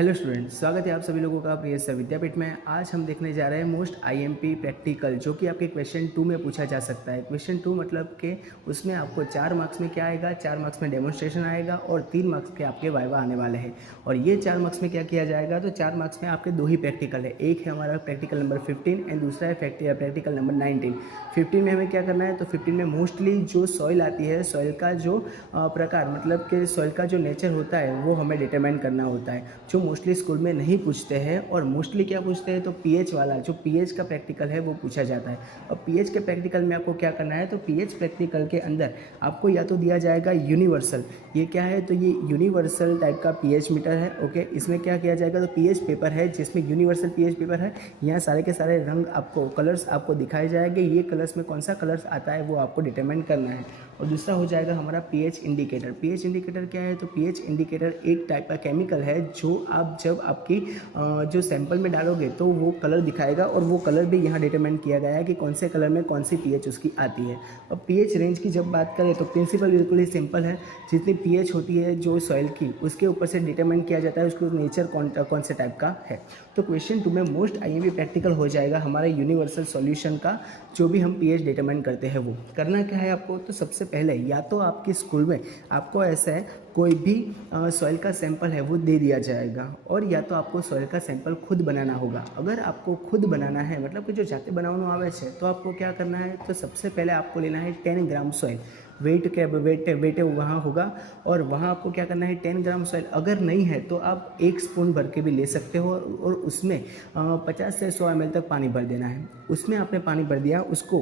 Hello students, स्वागत है आप सभी लोगों का प्रिय सर विद्यापीठ में। आज हम देखने जा रहे हैं मोस्ट आईएमपी प्रैक्टिकल, जो कि आपके क्वेश्चन 2 में पूछा जा सकता है। क्वेश्चन 2 मतलब कि उसमें आपको 4 मार्क्स में क्या आएगा, 4 मार्क्स में डेमोन्स्ट्रेशन आएगा और 3 मार्क्स के आपके वाइवा आने वाले हैं। और ये 4 मार्क्स में क्या किया जाएगा, तो 4 मार्क्स में आपके 2 ही प्रैक्टिकल है। एक है हमारा प्रैक्टिकल नंबर 15 एंड दूसरा है प्रैक्टिकल नंबर 19। 15 में हमें क्या करना है, तो 15 में मोस्टली जो सॉइल आती है, सॉइल का जो प्रकार मतलब कि सॉइल का जो नेचर होता है वो हमें डिटरमाइन करना होता है, जो मोस्टली स्कूल में नहीं पूछते हैं। और मोस्टली क्या पूछते हैं, तो पीएच वाला, जो पीएच का प्रैक्टिकल है वो पूछा जाता है। और पीएच के प्रैक्टिकल में आपको क्या करना है, तो पीएच प्रैक्टिकल के अंदर आपको या तो दिया जाएगा यूनिवर्सल। ये क्या है, तो ये यूनिवर्सल टाइप का पीएच मीटर है। ओके, इसमें क्या किया जाएगा, तो पीएच पेपर है जिसमें यूनिवर्सल पीएच पेपर है। यहाँ सारे के सारे रंग आपको, कलर्स आपको दिखाए जाएंगे। ये कलर्स में कौन सा कलर्स आता है वो आपको डिटरमाइन करना है। और दूसरा हो जाएगा हमारा पीएच इंडिकेटर। पीएच इंडिकेटर क्या है, तो पीएच इंडिकेटर एक टाइप का केमिकल है जो आप जब आपकी जो सैंपल में डालोगे तो वो कलर दिखाएगा, और वो कलर भी यहाँ डिटरमाइन किया गया है कि कौन से कलर में कौन सी पीएच उसकी आती है। और पीएच रेंज की जब बात करें तो प्रिंसिपल बिल्कुल ही सिंपल है। जितनी पीएच होती है जो सॉइल की, उसके ऊपर से डिटरमाइन किया जाता है उसको नेचर कौन से टाइप का है। तो क्वेश्चन 2 में मोस्ट आईएमपी प्रैक्टिकल हो जाएगा हमारा यूनिवर्सल सॉल्यूशन का, जो भी हम पीएच डिटरमाइन करते हैं वो करना क्या है आपको। तो सबसे पहले या तो आपके स्कूल में आपको ऐसा है कोई भी सॉइल का सैंपल है वो दे दिया जाएगा, और या तो आपको सॉइल का सैंपल खुद बनाना होगा। अगर आपको खुद बनाना है, मतलब कि जो जाते बनाना आवे है, तो आपको क्या करना है, तो सबसे पहले आपको लेना है 10 ग्राम सॉइल। वेट वहाँ होगा, और वहाँ आपको क्या करना है, 10 ग्राम सॉइल। अगर नहीं है तो आप 1 स्पून भर के भी ले सकते हो, और उसमें 50 से 100 ml तक पानी भर देना है। उसमें आपने पानी भर दिया, उसको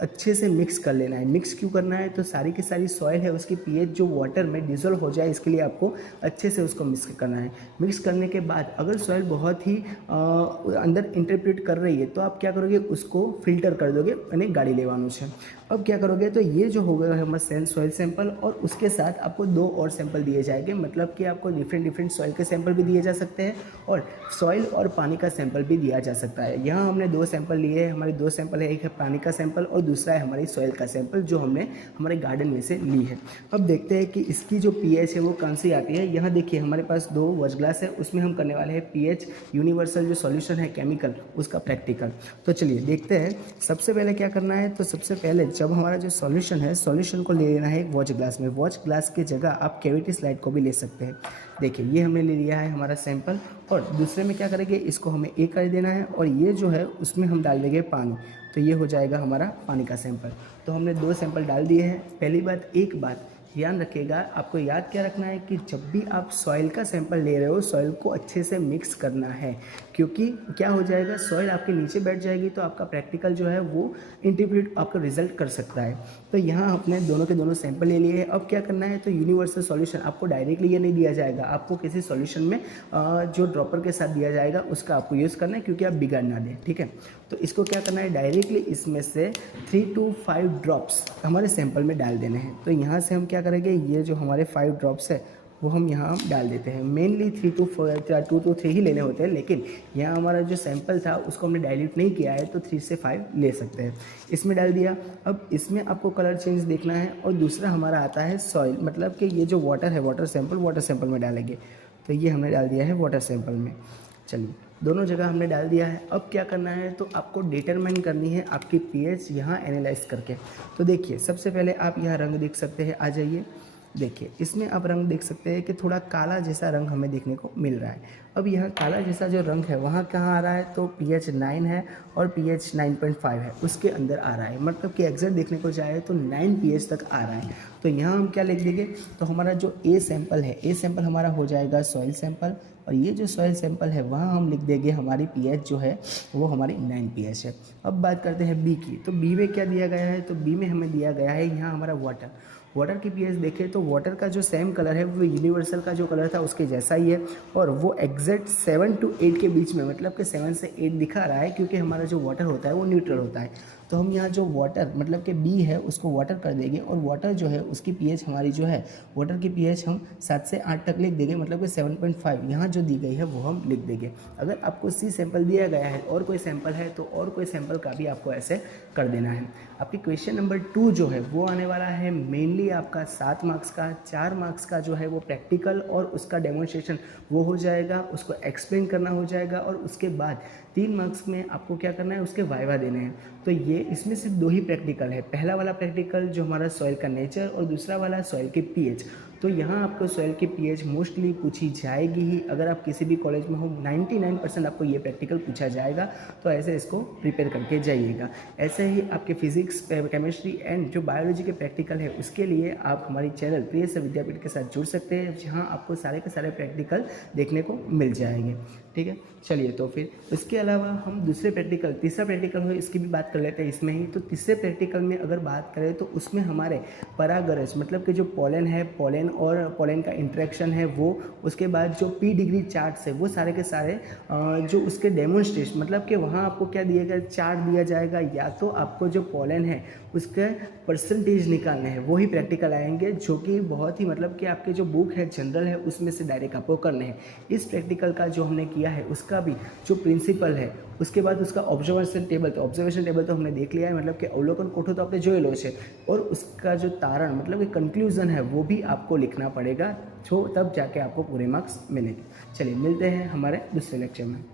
अच्छे से मिक्स कर लेना है। मिक्स क्यों करना है, तो सारी की सारी सॉइल है उसकी पीएच जो वाटर में डिजोल्व हो जाए, इसके लिए आपको अच्छे से उसको मिक्स करना है। मिक्स करने के बाद अगर सॉइल बहुत ही अंदर इंटरप्रेट कर रही है तो आप क्या करोगे, उसको फिल्टर कर दोगे यानी गाड़ी लेवानों से। अब क्या करोगे, तो ये जो हो गया है हमारा सॉइल सैंपल, और उसके साथ आपको 2 और सैंपल दिए जाएंगे। मतलब कि आपको डिफरेंट सॉइल के सैंपल भी दिए जा सकते हैं, और सॉइल और पानी का सैंपल भी दिया जा सकता है। यहाँ हमने 2 सैंपल लिए हैं। हमारे 2 सैंपल है, एक है पानी का सैंपल और दूसरा है हमारी सॉइल का सैंपल, जो हमने हमारे गार्डन में से ली है। अब देखते हैं कि इसकी जो पीएच है वो कौन सी आती है। यहाँ देखिए हमारे पास 2 वॉच ग्लास है, उसमें हम करने वाले हैं पीएच यूनिवर्सल जो सॉल्यूशन है केमिकल, उसका प्रैक्टिकल। तो चलिए देखते हैं। सबसे पहले क्या करना है, तो सबसे पहले जब हमारा जो सॉल्यूशन है, सॉल्यूशन को ले लेना है एक वॉच ग्लास में। वॉच ग्लास की जगह आप कैविटी स्लाइड को भी ले सकते हैं। देखिए ये हमने ले लिया है हमारा सैंपल, और दूसरे में क्या करेंगे, इसको हमें एक कर देना है, और ये जो है उसमें हम डाल देंगे पानी। तो ये हो जाएगा हमारा पानी का सैंपल। तो हमने 2 सैंपल डाल दिए हैं। पहली बात, एक बात ध्यान रखिएगा, आपको याद क्या रखना है कि जब भी आप सॉइल का सैंपल ले रहे हो, सॉइल को अच्छे से मिक्स करना है। क्योंकि क्या हो जाएगा, सॉइल आपके नीचे बैठ जाएगी तो आपका प्रैक्टिकल जो है वो इंटरप्रेट आपका रिजल्ट कर सकता है। तो यहाँ आपने दोनों के दोनों सैंपल ले लिए हैं। अब क्या करना है, तो यूनिवर्सल सॉल्यूशन आपको डायरेक्टली ये नहीं दिया जाएगा, आपको किसी सॉल्यूशन में जो ड्रॉपर के साथ दिया जाएगा उसका आपको यूज़ करना है, क्योंकि आप बिगाड़ ना दें। ठीक है, तो इसको क्या करना है, डायरेक्टली इसमें से 3 to 5 ड्रॉप्स हमारे सैंपल में डाल देने हैं। तो यहाँ से हम क्या करेंगे, ये जो हमारे 5 ड्रॉप्स है वो हम यहाँ डाल देते हैं। मेनली 2 to 3 ही लेने होते हैं, लेकिन यहाँ हमारा जो सैंपल था उसको हमने डाइल्यूट नहीं किया है, तो 3 से 5 ले सकते हैं। इसमें डाल दिया। अब इसमें आपको कलर चेंज देखना है। और दूसरा हमारा आता है सॉइल, मतलब कि ये जो वाटर है, वाटर सैंपल में डालेंगे। तो ये हमने डाल दिया है वाटर सैंपल में। चलिए दोनों जगह हमने डाल दिया है। अब क्या करना है, तो आपको डिटरमाइन करनी है आपकी पीएच यहाँ एनालाइज करके। तो देखिए सबसे पहले आप यहाँ रंग देख सकते हैं, आ जाइए। देखिए इसमें आप रंग देख सकते हैं कि थोड़ा काला जैसा रंग हमें देखने को मिल रहा है। अब यहाँ काला जैसा जो रंग है वहाँ कहाँ आ रहा है, तो pH 9 है और pH 9.5 है, उसके अंदर आ रहा है। मतलब कि एग्जैक्ट देखने को जाए तो 9 pH तक आ रहा है। तो यहाँ हम क्या लिख देंगे, तो हमारा जो ए सैंपल है, ए सैंपल हमारा हो जाएगा सॉइल सैंपल, और ये जो सॉइल सैंपल है वहाँ हम लिख देंगे हमारी pH जो है वो हमारी 9 pH है। अब बात करते हैं बी की। तो बी में क्या दिया गया है, तो बी में हमें दिया गया है यहाँ हमारा वाटर की pH देखें तो वाटर का जो सेम कलर है वो यूनिवर्सल का जो कलर था उसके जैसा ही है, और वो एग्जैक्ट 7 to 8 के बीच में, मतलब कि 7 से 8 दिखा रहा है, क्योंकि हमारा जो वाटर होता है वो न्यूट्रल होता है। तो हम यहाँ जो वाटर मतलब कि बी है उसको वाटर कर देंगे, और वाटर जो है उसकी पीएच हमारी जो है वाटर की पीएच हम 7 से 8 तक लिख देंगे, मतलब कि 7.5 यहाँ जो दी गई है वो हम लिख देंगे। अगर आपको सी सैंपल दिया गया है और कोई सैंपल है तो और कोई सैंपल का भी आपको ऐसे कर देना है। आपकी क्वेश्चन नंबर 2 जो है वो आने वाला है मेनली आपका 7 मार्क्स का। 4 मार्क्स का जो है वो प्रैक्टिकल और उसका डेमोन्स्ट्रेशन वो हो जाएगा, उसको एक्सप्लेन करना हो जाएगा, और उसके बाद 3 मार्क्स में आपको क्या करना है, उसके वाइवा देने हैं। तो ये इसमें सिर्फ 2 ही प्रैक्टिकल है, पहला वाला प्रैक्टिकल जो हमारा सॉइल का नेचर और दूसरा वाला सॉइल के पीएच। तो यहाँ आपको सॉइल की पीएच मोस्टली पूछी जाएगी ही, अगर आप किसी भी कॉलेज में हो 99% आपको ये प्रैक्टिकल पूछा जाएगा, तो ऐसे इसको प्रिपेयर करके जाइएगा। ऐसे ही आपके फिजिक्स, केमिस्ट्री एंड जो बायोलॉजी के प्रैक्टिकल है उसके लिए आप हमारी चैनल प्रिय सर विद्यापीठ के साथ जुड़ सकते हैं, जहाँ आपको सारे के सारे प्रैक्टिकल देखने को मिल जाएंगे। ठीक है, चलिए तो फिर इसके अलावा हम दूसरे प्रैक्टिकल, तीसरा प्रैक्टिकल हो इसकी भी बात कर लेते हैं इसमें ही। तो तीसरे प्रैक्टिकल में अगर बात करें तो उसमें हमारे परागरज मतलब कि जो पोलन है, पोलन और पोलन का इंटरेक्शन है वो, उसके बाद जो पी डिग्री चार्ट्स है वो सारे के सारे जो उसके डेमोन्स्ट्रेशन मतलब कि वहाँ आपको क्या दिएगा, चार्ट दिया जाएगा, या तो आपको जो पोलन है उसके परसेंटेज निकालने हैं, वही प्रैक्टिकल आएंगे, जो कि बहुत ही मतलब कि आपके जो बुक है जनरल है उसमें से डायरेक्ट आपको करने हैं। इस प्रैक्टिकल का जो हमने किया है उसका भी जो प्रिंसिपल है, उसके बाद उसका ऑब्जर्वेशन टेबल, तो ऑब्जर्वेशन टेबल तो हमने देख लिया है, मतलब कि अवलोकन कोठो तो आपने જોયેલો છે, और उसका जो तारण मतलब कि कंक्लूजन है वो भी आपको लिखना पड़ेगा, जो तब जाके आपको पूरे मार्क्स मिलेंगे। चलिए मिलते हैं हमारे दूसरे लेक्चर में।